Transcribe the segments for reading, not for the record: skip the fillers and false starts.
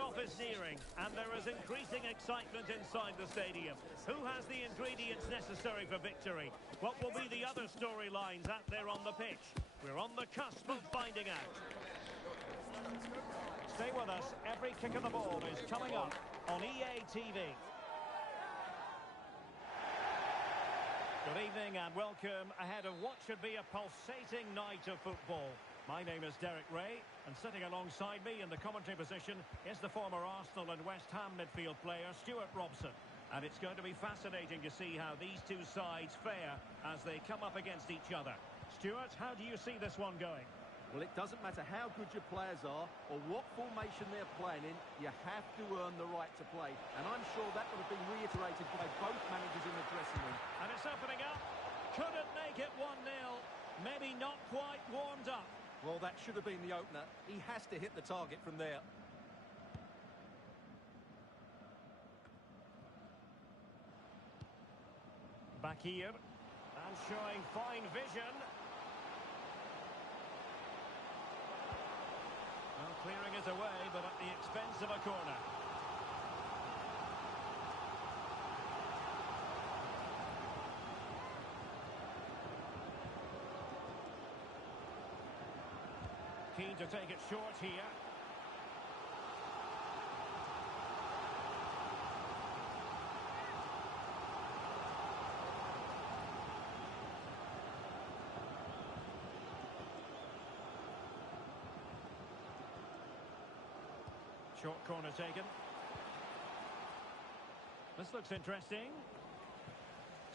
Kickoff is nearing, and there is increasing excitement inside the stadium. Who has the ingredients necessary for victory? What will be the other storylines out there on the pitch? We're on the cusp of finding out. Stay with us. Every kick of the ball is coming up on EA TV. Good evening and welcome ahead of what should be a pulsating night of football. My name is Derek Ray, and sitting alongside me in the commentary position is the former Arsenal and West Ham midfield player Stuart Robson. And it's going to be fascinating to see how these two sides fare as they come up against each other. Stuart, how do you see this one going? Well, it doesn't matter how good your players are or what formation they're playing in, you have to earn the right to play. And I'm sure that would have been reiterated by both managers in the dressing room. And it's opening up. Couldn't make it 1-0. Maybe not quite warmed up. Well, that should have been the opener. He has to hit the target from there. Back here. And showing fine vision. Well, clearing it away, but at the expense of a corner. Keen to take it short here. Short corner taken. This looks interesting.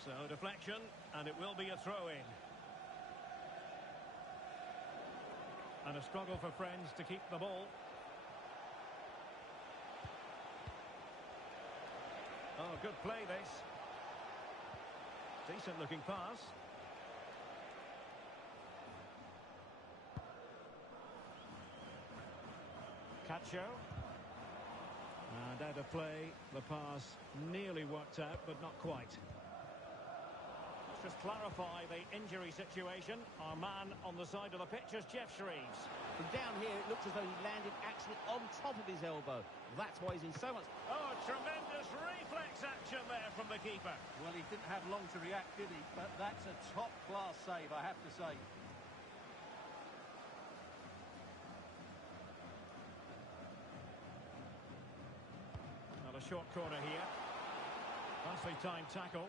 So deflection, and it will be a throw-in. And a struggle for friends to keep the ball. Oh, good play this. Decent looking pass. Cacho. And out of play, the pass nearly worked out, but not quite. Let's just clarify the injury situation. Our man on the side of the pitch is Geoff Shreeves. From down here, it looks as though he landed actually on top of his elbow. That's why he's in so much... Oh, tremendous reflex action there from the keeper. Well, he didn't have long to react, did he? But that's a top-class save, I have to say. A short corner here. Nicely timed tackle.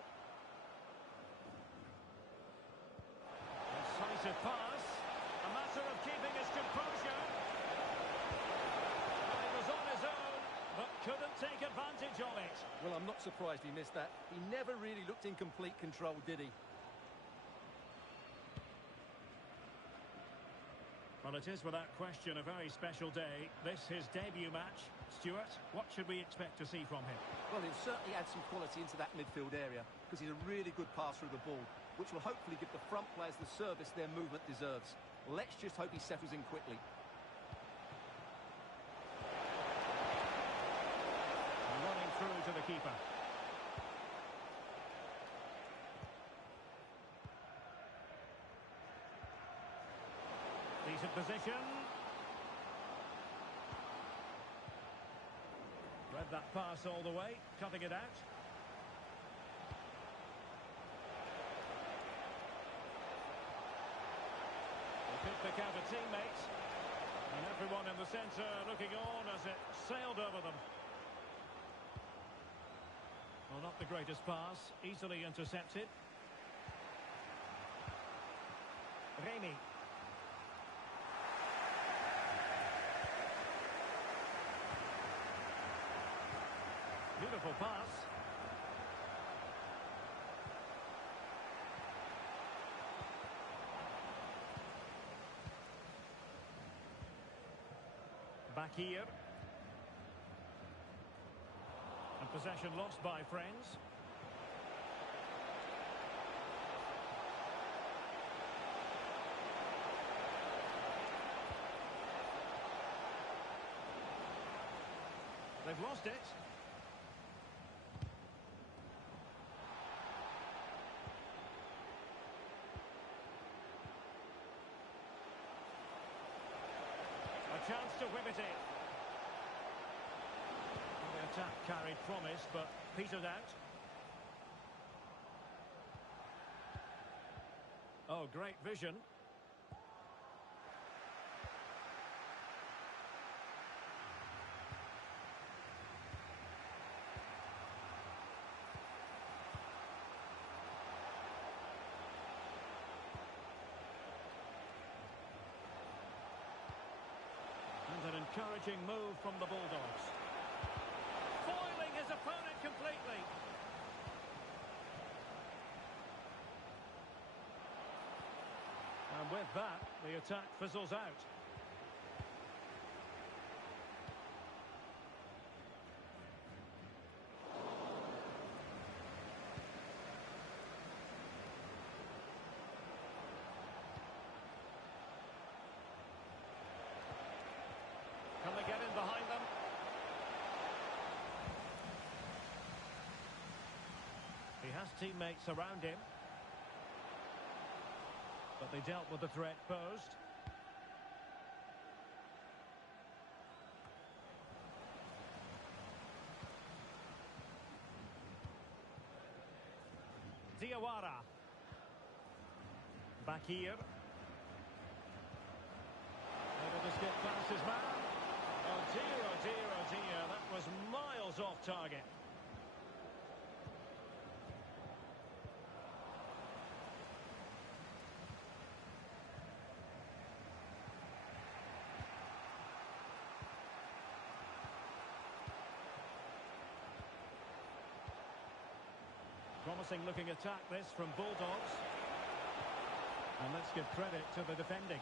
Decisive pass. A matter of keeping his composure. Well, he was on his own, but couldn't take advantage of it. Well, I'm not surprised he missed that. He never really looked in complete control, did he? Well, it is without question a very special day. This his debut match. Stuart, what should we expect to see from him? Well, he'll certainly add some quality into that midfield area because he's a really good passer of the ball, which will hopefully give the front players the service their movement deserves. Let's just hope he settles in quickly. Running through to the keeper. Decent position. Read that pass all the way, cutting it out. They could pick out a teammate. And everyone in the centre looking on as it sailed over them. Well, not the greatest pass, easily intercepted. Remy. Beautiful pass. Back here. And possession lost by friends. They've lost it. A chance to whip it in. attack carried promise, but petered out. Oh, great vision. And an encouraging move from the Bulldogs. Foiling his opponent completely. And with that, the attack fizzles out. Can they get in behind them? He has teammates around him. But they dealt with the threat posed. Diawara. Back here. Able to skip past his man. Oh dear, oh dear, oh dear. That was miles off target. Promising looking attack this from Bulldogs. And let's give credit to the defending.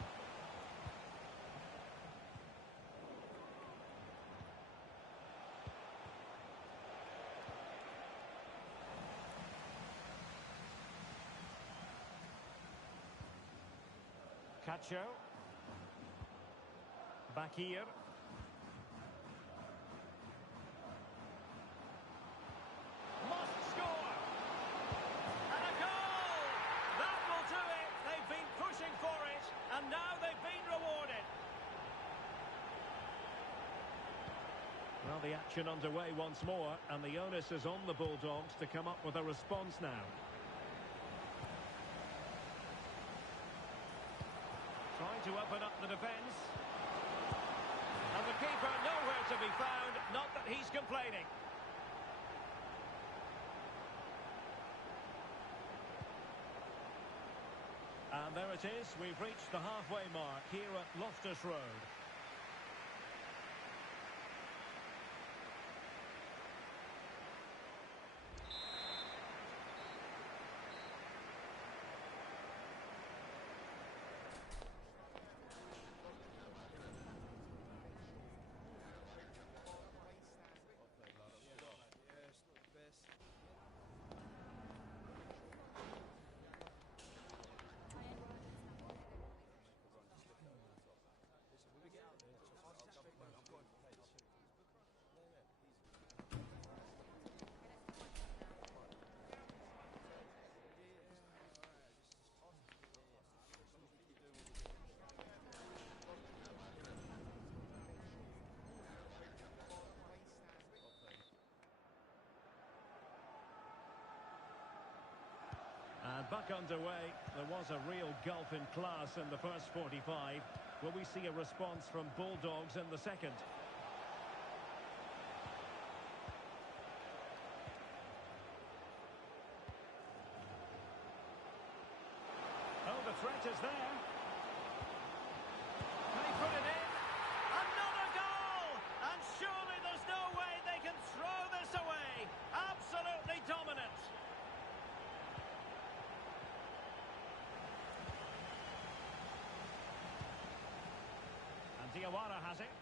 Cacho. Back here. Must score! And a goal! That will do it! They've been pushing for it, and now they've been rewarded. Well, the action underway once more, and the onus is on the Bulldogs to come up with a response now. Trying to open up the defence. And the keeper nowhere to be found, not that he's complaining. And there it is, we've reached the halfway mark here at Loftus Road. And back underway, there was a real gulf in class in the first 45. Will we see a response from Bulldogs in the second? Oh, the threat is there. Can he put it in? Another goal! And surely there's no way they can throw this away. Absolutely dominant. Diawara has it.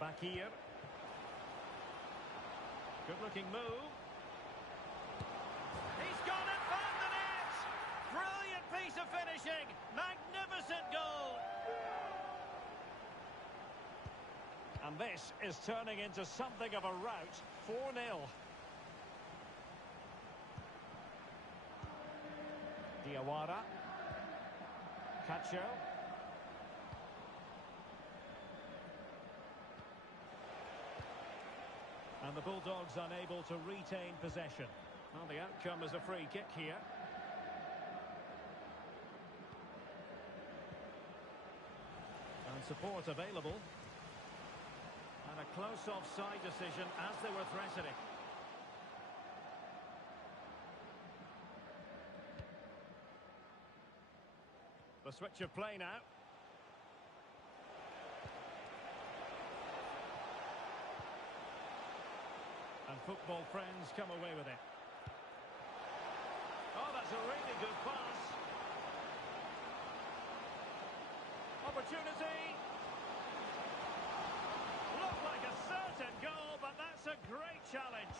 Back here. Good looking move. He's gone and found the net! Brilliant piece of finishing. Magnificent goal. And this is turning into something of a rout. 4-0. Diawara. Cacho. And the Bulldogs unable to retain possession. Well, the outcome is a free kick here. And support available. And a close offside decision as they were threatening. The switch of play now. And football friends come away with it. Oh, that's a really good pass. Opportunity. Looked like a certain goal, but that's a great challenge.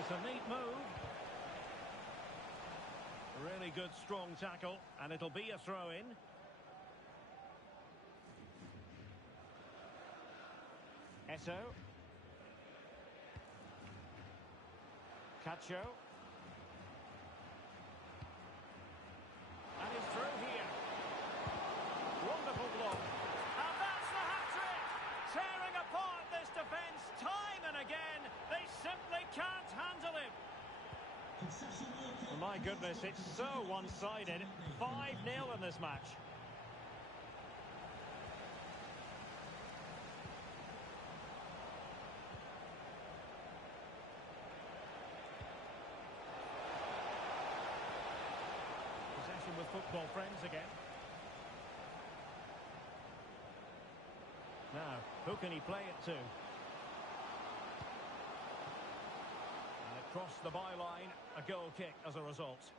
It's a neat move. Really good strong tackle, and it'll be a throw-in. Eto. Cacho. And he's through here. Wonderful block. And that's the hat-trick! Tearing apart this defence time and again. They simply can't handle him. Well, my goodness, it's so one-sided. 5-0 in this match. With football friends again. Now, who can he play it to? And it crossed the byline, a goal kick as a result.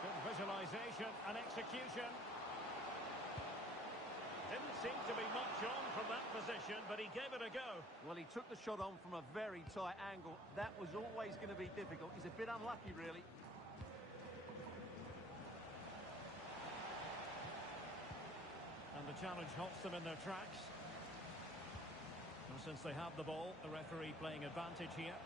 Good visualisation and execution. Didn't seem to be much on from that position, but he gave it a go. Well, he took the shot on from a very tight angle. That was always going to be difficult. He's a bit unlucky, really. And the challenge halts them in their tracks. And since they have the ball, the referee playing advantage here.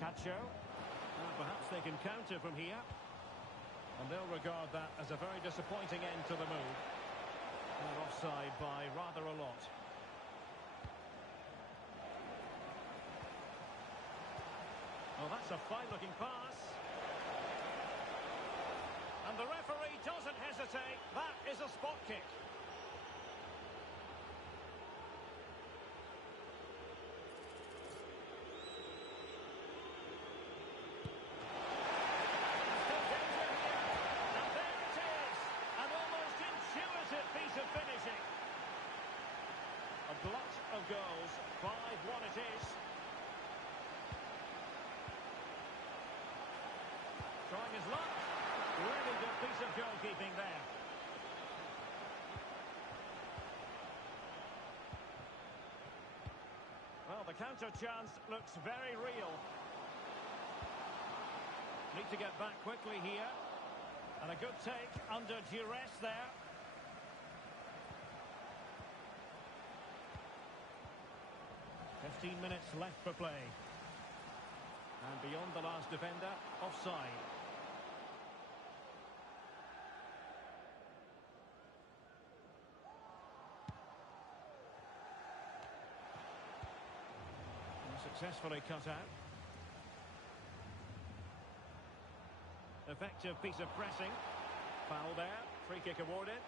Cacho. Perhaps they can counter from here. And they'll regard that as a very disappointing end to the move. And offside by rather a lot. Oh, that's a fine-looking pass. And the referee doesn't hesitate. That is a spot kick. Glut of goals, 5-1 it is. Trying his luck. Really good piece of goalkeeping there. Well, the counter chance looks very real. Need to get back quickly here. And a good take under duress there. Fifteen minutes left for play. And beyond the last defender, offside. And successfully cut out. Effective piece of pressing. Foul there. Free kick awarded.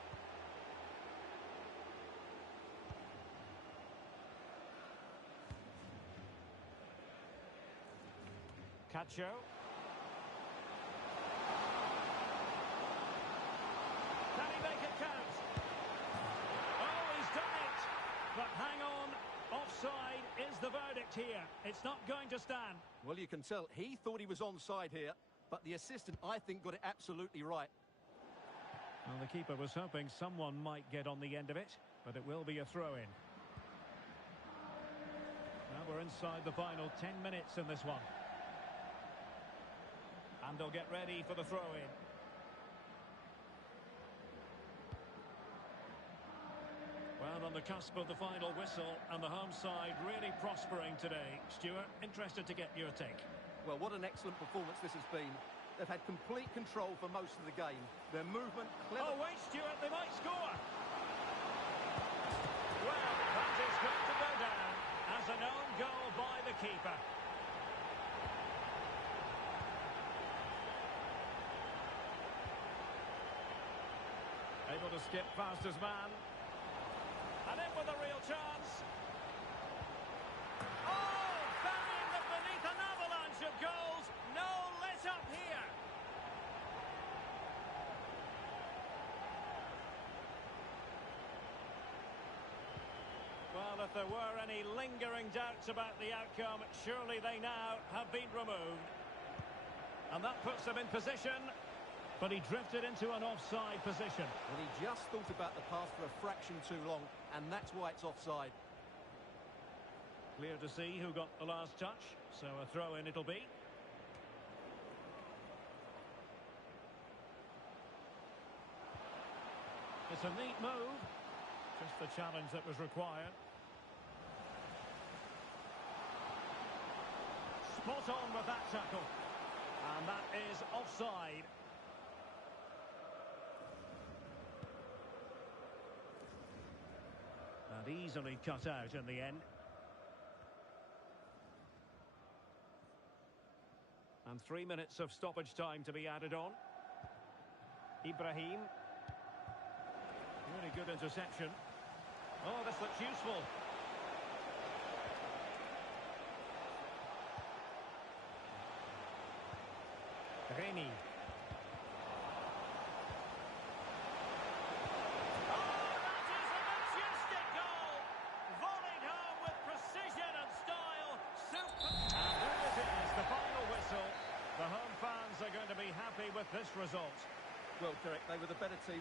Cacho. Can he make it count? Oh, he's done it! But hang on, offside is the verdict here. It's not going to stand. Well, you can tell he thought he was onside here, but the assistant, I think, got it absolutely right. Well, the keeper was hoping someone might get on the end of it, but it will be a throw-in. Now we're inside the final 10 minutes in this one. And they'll get ready for the throw-in. Well, Well, on the cusp of the final whistle, and the home side really prospering today. Stuart, interested to get your take. Well, what an excellent performance this has been. They've had complete control for most of the game. Their movement, clever... Oh, wait, Stuart, they might score! Well, that is going to go down as an own goal by the keeper. Able to skip past his man. And in with a real chance. Oh, burying them beneath an avalanche of goals. No let up here. Well, if there were any lingering doubts about the outcome, surely they now have been removed. And that puts them in position. But he drifted into an offside position. Well, he just thought about the pass for a fraction too long, and that's why it's offside. Clear to see who got the last touch, so a throw-in it'll be. It's a neat move. Just the challenge that was required. Spot on with that tackle. And that is offside. And easily cut out in the end. And 3 minutes of stoppage time to be added on. Ibrahim. Really good interception. Oh, this looks useful. Reni. With this result. Well, Derek, they were the better team.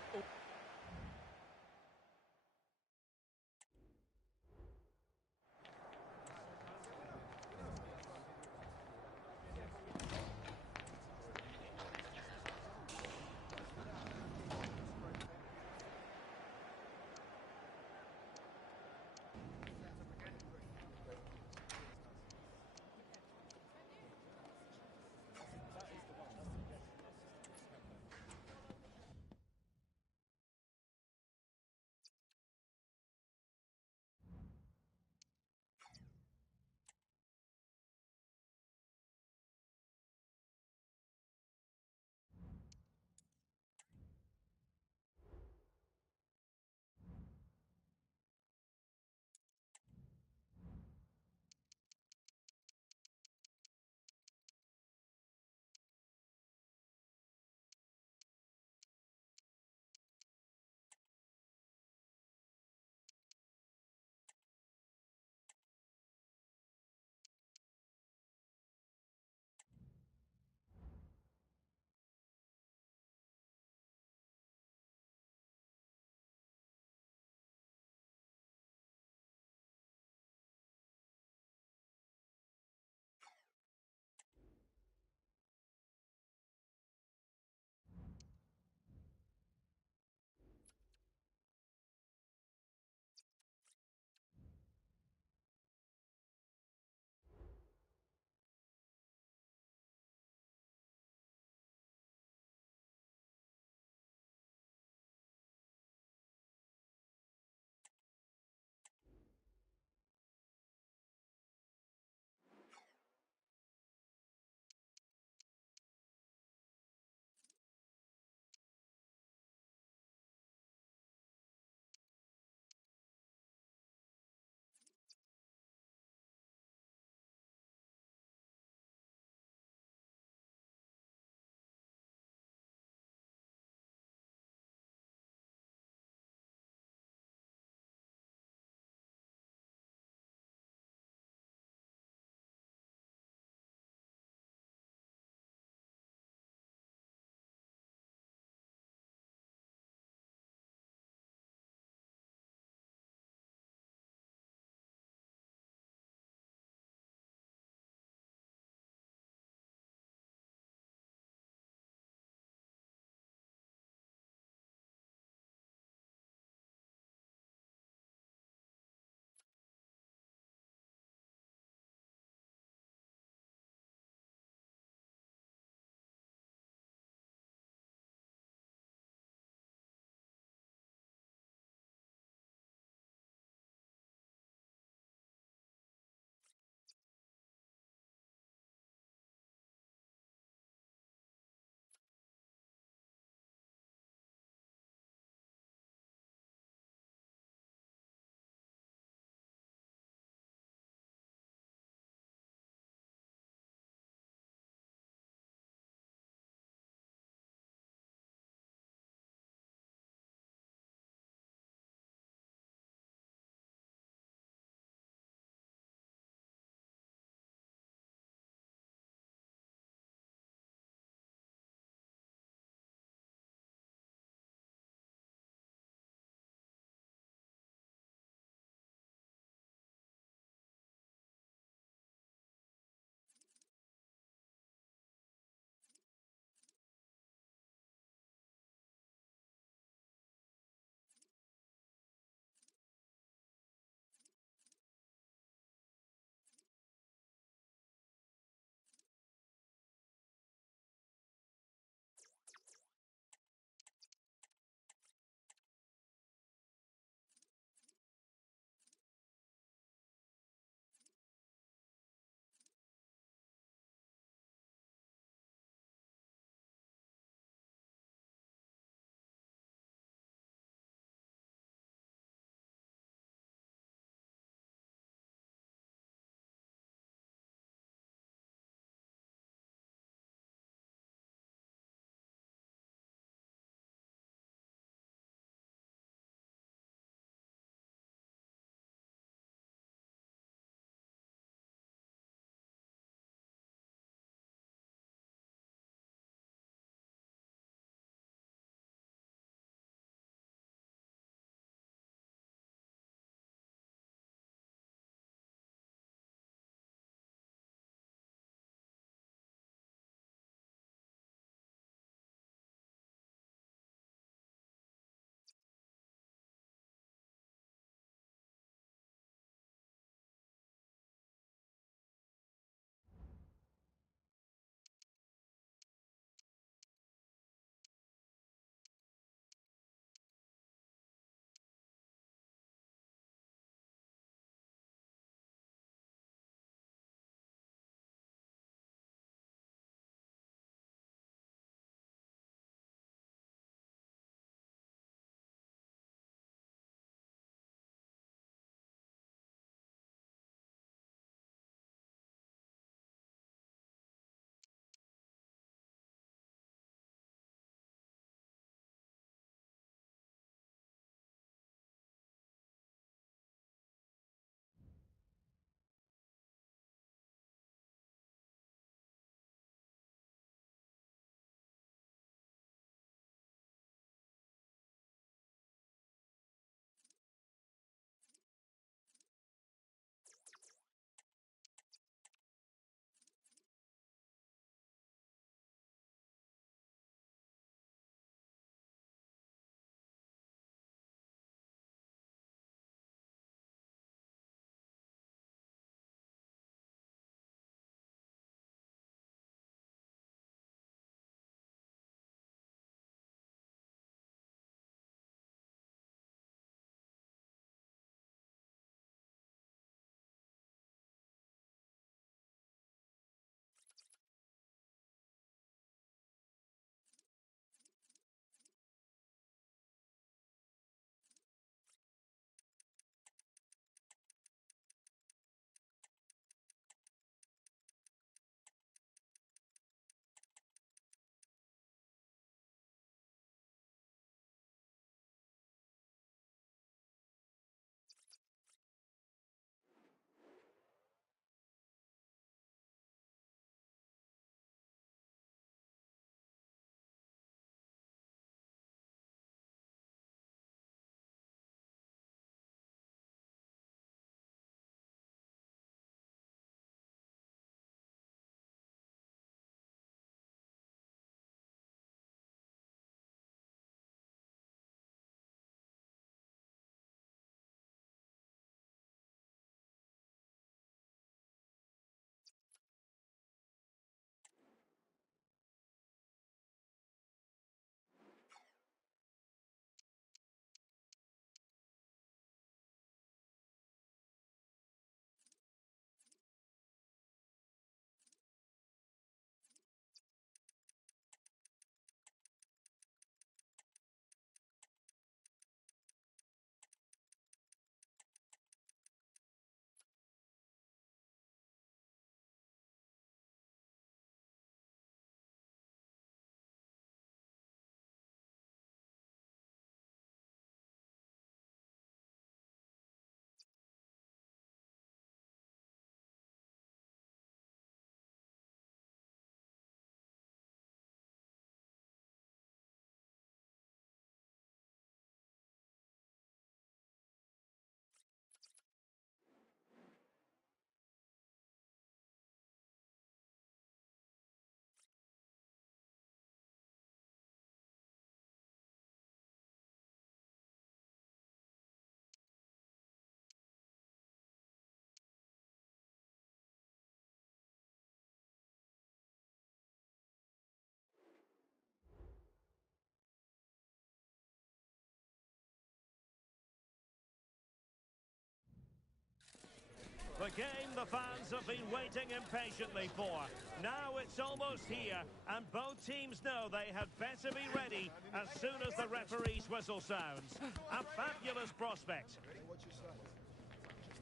The game the fans have been waiting impatiently for. Now it's almost here, and both teams know they had better be ready as soon as the referee's whistle sounds. A fabulous prospect.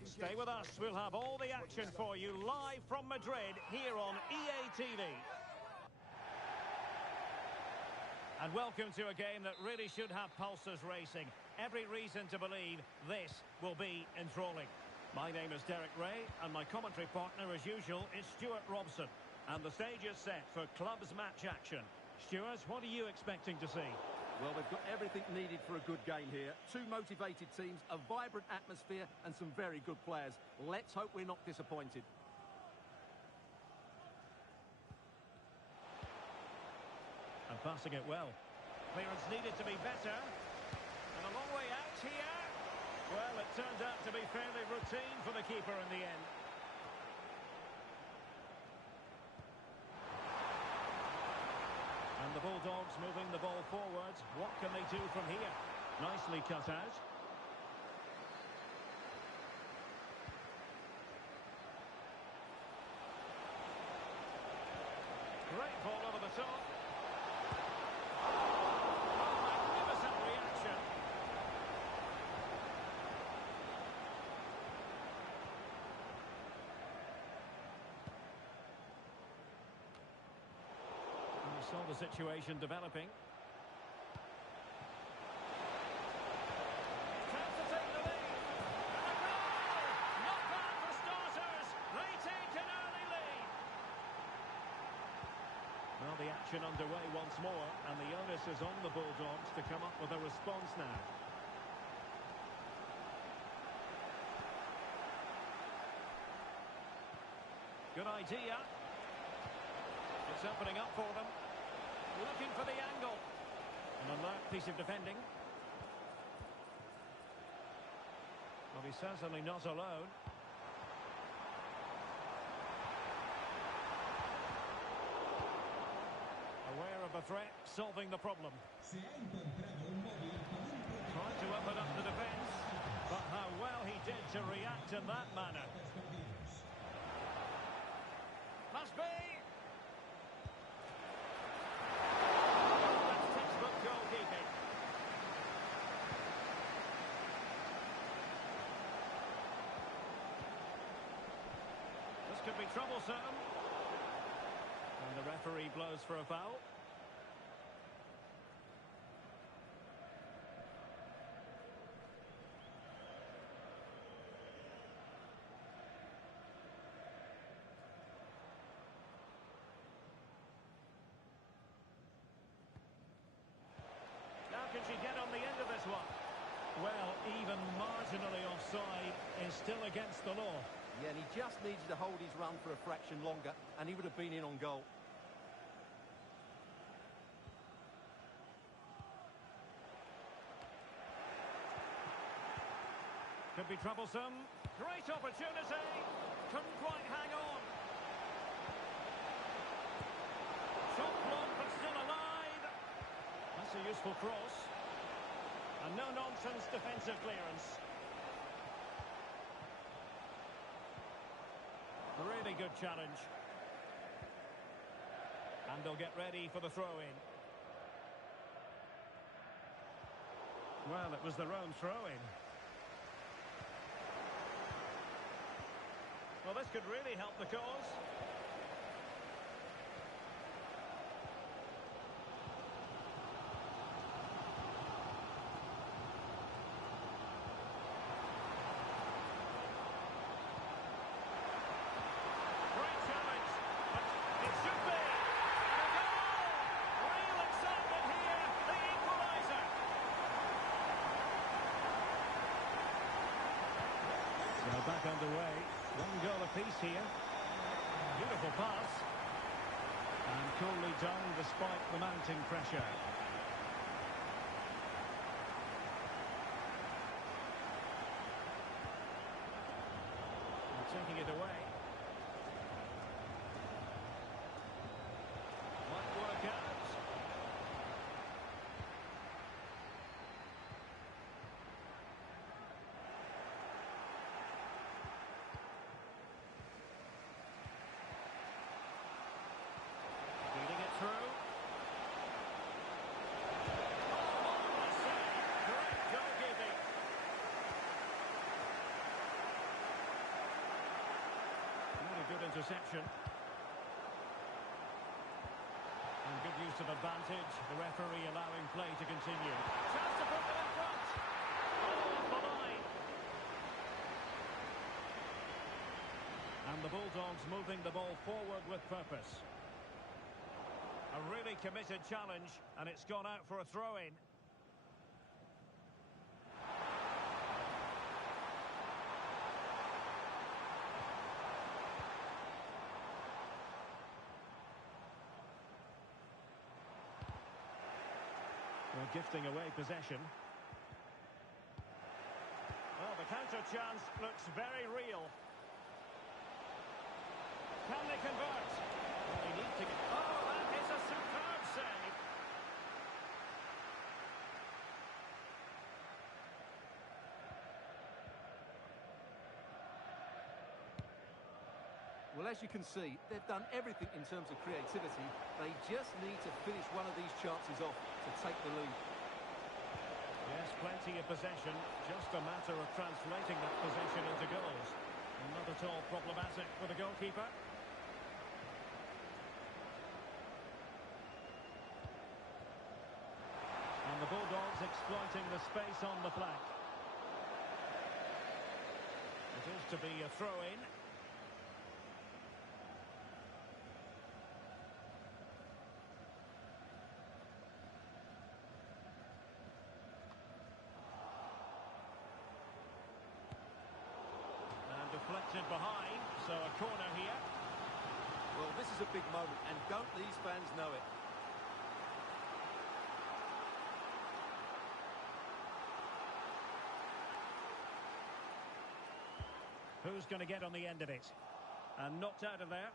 Stay with us. We'll have all the action for you live from Madrid here on EA TV. And welcome to a game that really should have pulses racing. Every reason to believe this will be enthralling. My name is Derek Ray, and my commentary partner, as usual, is Stuart Robson. And the stage is set for clubs match action. Stuart, what are you expecting to see? Well, we've got everything needed for a good game here. Two motivated teams, a vibrant atmosphere, and some very good players. Let's hope we're not disappointed. And passing it well. Clearance needed to be better. And a long way out here. Well, it turned out to be fairly routine for the keeper in the end. And the Bulldogs moving the ball forward. What can they do from here? Nicely cut out. Great ball over the top. Magnificent reaction. And we saw the situation developing. Chance to take the lead. And a goal! Not bad for starters. They take an early lead. Well, the action underway once more, and the onus is on the Bulldogs to come up with a response now. Good idea. It's opening up for them. Looking for the angle. An alert piece of defending. Well, he's certainly not alone. Aware of the threat, solving the problem. Trying to open up the defence, but how well he did to react in that manner. Must be! That's textbook goalkeeping. This could be troublesome. And the referee blows for a foul. Now can she get on the end of this one? Well, even marginally offside is still against the law. Yeah, and he just needed to hold his run for a fraction longer, and he would have been in on goal. Could be troublesome. Great opportunity. Couldn't quite hang on. Shot blocked, but still alive. That's a useful cross. And no-nonsense defensive clearance. Really good challenge. And they'll get ready for the throw-in. Well, it was their own throw-in. Well, this could really help the cause. Back underway. One goal apiece here. Beautiful pass. And coolly done despite the mounting pressure. And taking it away. Might work out. interception. And good use of advantage. The referee allowing play to continue. Chance to put them in front. Oh, off the line. And the Bulldogs moving the ball forward with purpose. A really committed challenge, and it's gone out for a throw-in. Well, gifting away possession. Well, the counter chance looks very real. Can they convert? Well, they need to get... Oh, that is a superb save. Well, as you can see, they've done everything in terms of creativity. They just need to finish one of these chances off to take the lead. Yes, plenty of possession. Just a matter of translating that possession into goals. Not at all problematic for the goalkeeper. And the Bulldogs exploiting the space on the flank. It is to be a throw-in. And deflected behind, so a corner here. Well, this is a big moment, and don't these fans know it? Who's going to get on the end of it? And knocked out of there.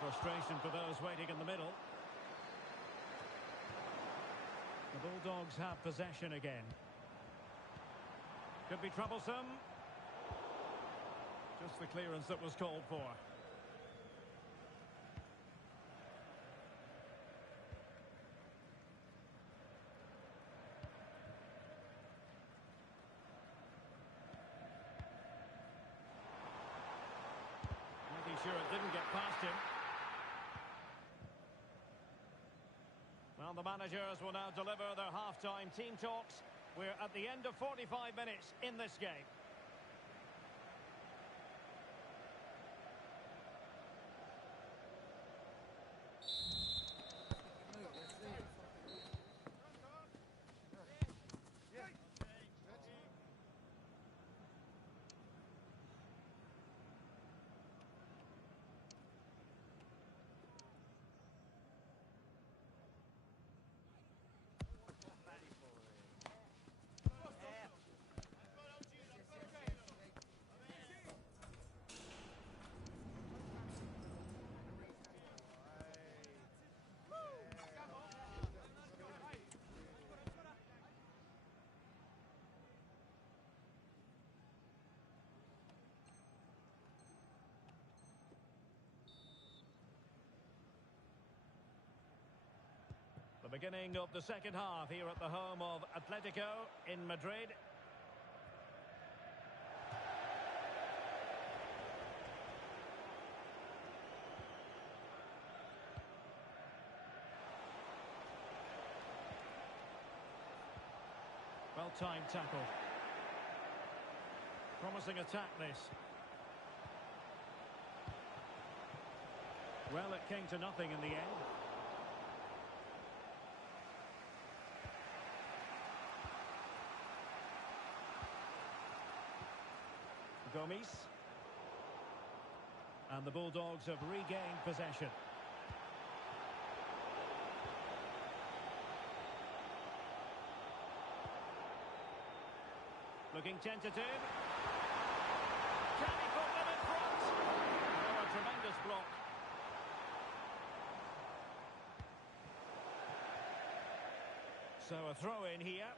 Frustration for those waiting in the middle. The Bulldogs have possession again. Could be troublesome. Just the clearance that was called for. Sure it didn't get past him. Well, the managers will now deliver their half-time team talks. We're at the end of 45 minutes in this game. The beginning of the second half here at the home of Atletico in Madrid. Well-timed tackle. Promising attack this. Well, it came to nothing in the end. Gomes. And the Bulldogs have regained possession. Looking tentative. Can he put them in front? Oh, a tremendous block. So a throw in here.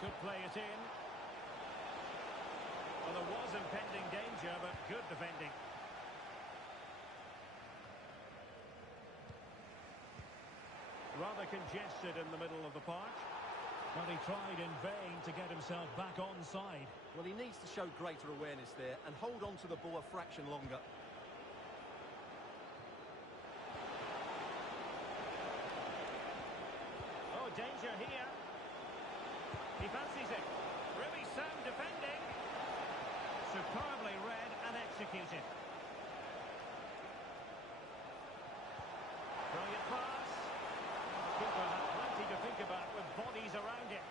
Could play it in. Well, there was impending danger, but good defending. Rather congested in the middle of the park. But he tried in vain to get himself back onside. Well, he needs to show greater awareness there and hold on to the ball a fraction longer. Oh, danger here. He fancies it. Really sound defending. Superbly read and executed. Brilliant pass. Keeper had plenty to think about with bodies around it.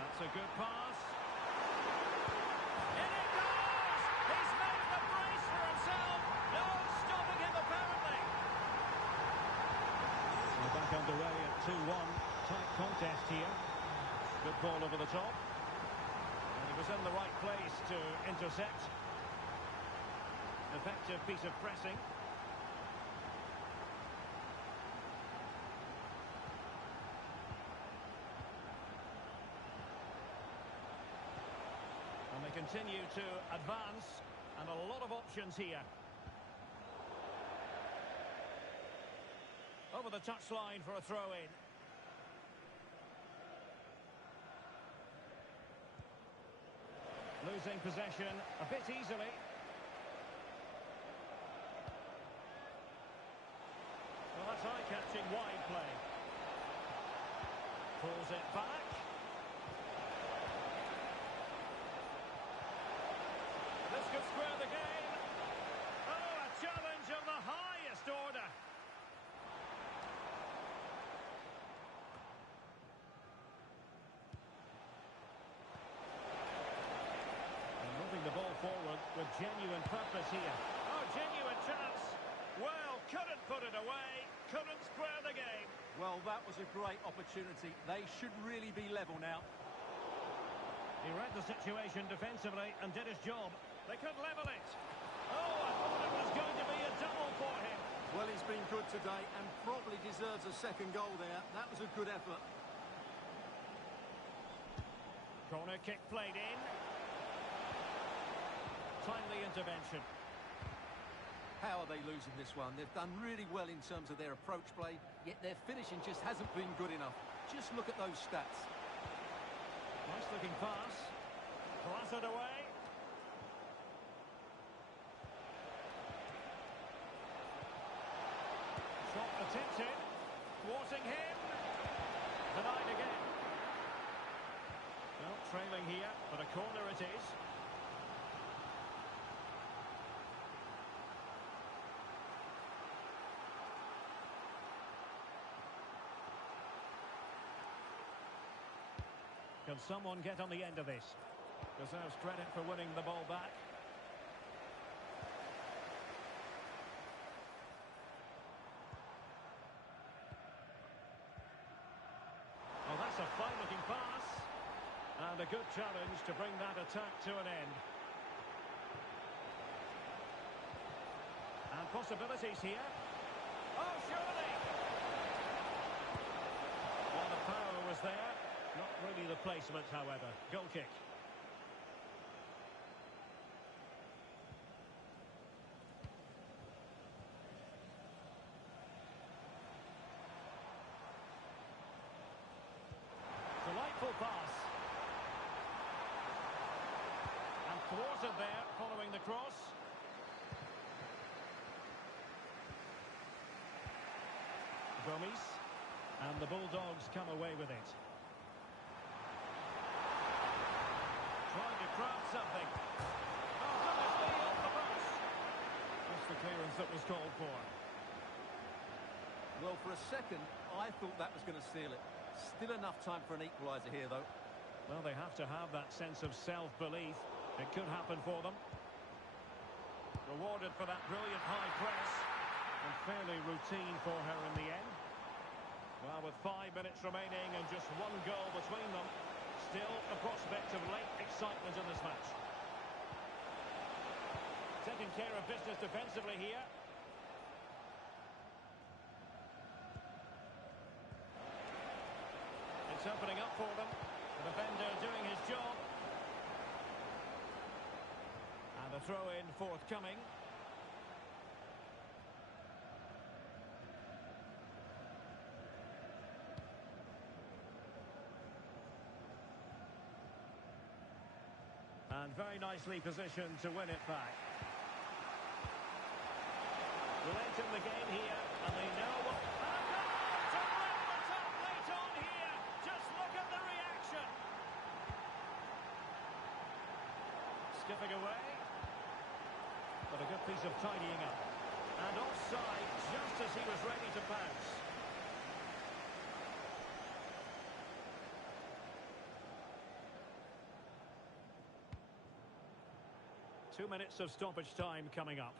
That's a good pass. In it goes! He's made the brace for himself. No stopping him, apparently. We're back underway at 2-1. Tight contest here. Good ball over the top. And he was in the right place to intercept. Effective piece of pressing. And they continue to advance, and a lot of options here. Over the touchline for a throw-in. Losing possession a bit easily. Well, that's eye-catching wide play. Pulls it back. This could square the game. Oh, a challenge of the highest order. And moving the ball forward with genuine purpose here. Oh, genuine chance. Well, couldn't put it away. Couldn't square the game. Well, that was a great opportunity. They should really be level now. He read the situation defensively and did his job. They could level it. Oh, I thought it was going to be a double for him. Well, he's been good today and probably deserves a second goal there. That was a good effort. Corner kick played in. Timely intervention. How are they losing this one? They've done really well in terms of their approach play, yet their finishing just hasn't been good enough. Just look at those stats. Nice looking pass. Blasted away. Shot attempted. Thwarting him. Denied again. Well, trailing here, but a corner it is. Can someone get on the end of this? Deserves credit for winning the ball back. Oh, that's a fine-looking pass. And a good challenge to bring that attack to an end. And possibilities here. Oh, surely! Well, the power was there. Not really the placement, however. Goal kick. Delightful pass. And thwarted there, following the cross. Gomes. And the Bulldogs come away with it. Trying to craft something. Oh, goodness me, off the post. That's the clearance that was called for. Well, for a second, I thought that was going to seal it. Still enough time for an equaliser here, though. Well, they have to have that sense of self-belief. It could happen for them. Rewarded for that brilliant high press. And fairly routine for her in the end. Well, with 5 minutes remaining and just one goal between them, still a prospect of late excitement in this match. Taking care of business defensively here. It's It's opening up for them. The defender doing his job. And the throw-in forthcoming. And very nicely positioned to win it back. Late in the game here, and they know what... And to bring the top late on here! Just look at the reaction! Skipping away. But a good piece of tidying up. And offside, just as he was ready to pounce. 2 minutes of stoppage time coming up.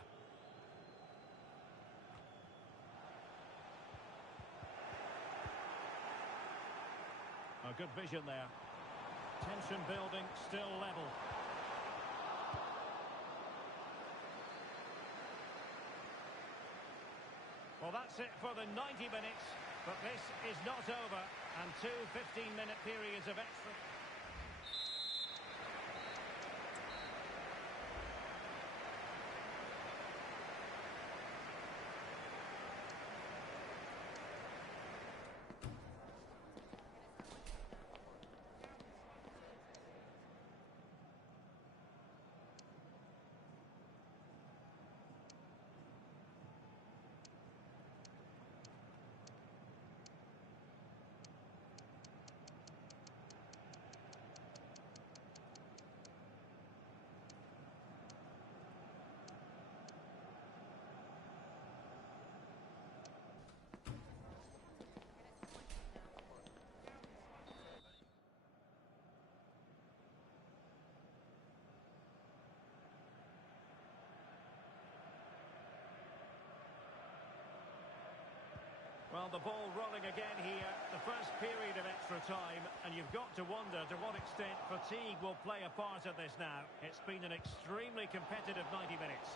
A good vision there. Tension building, still level. Well, that's it for the 90 minutes, but this is not over. And two 15-minute periods of extra... Well, the ball rolling again here, the first period of extra time, and you've got to wonder to what extent fatigue will play a part of this now. It's been an extremely competitive 90 minutes.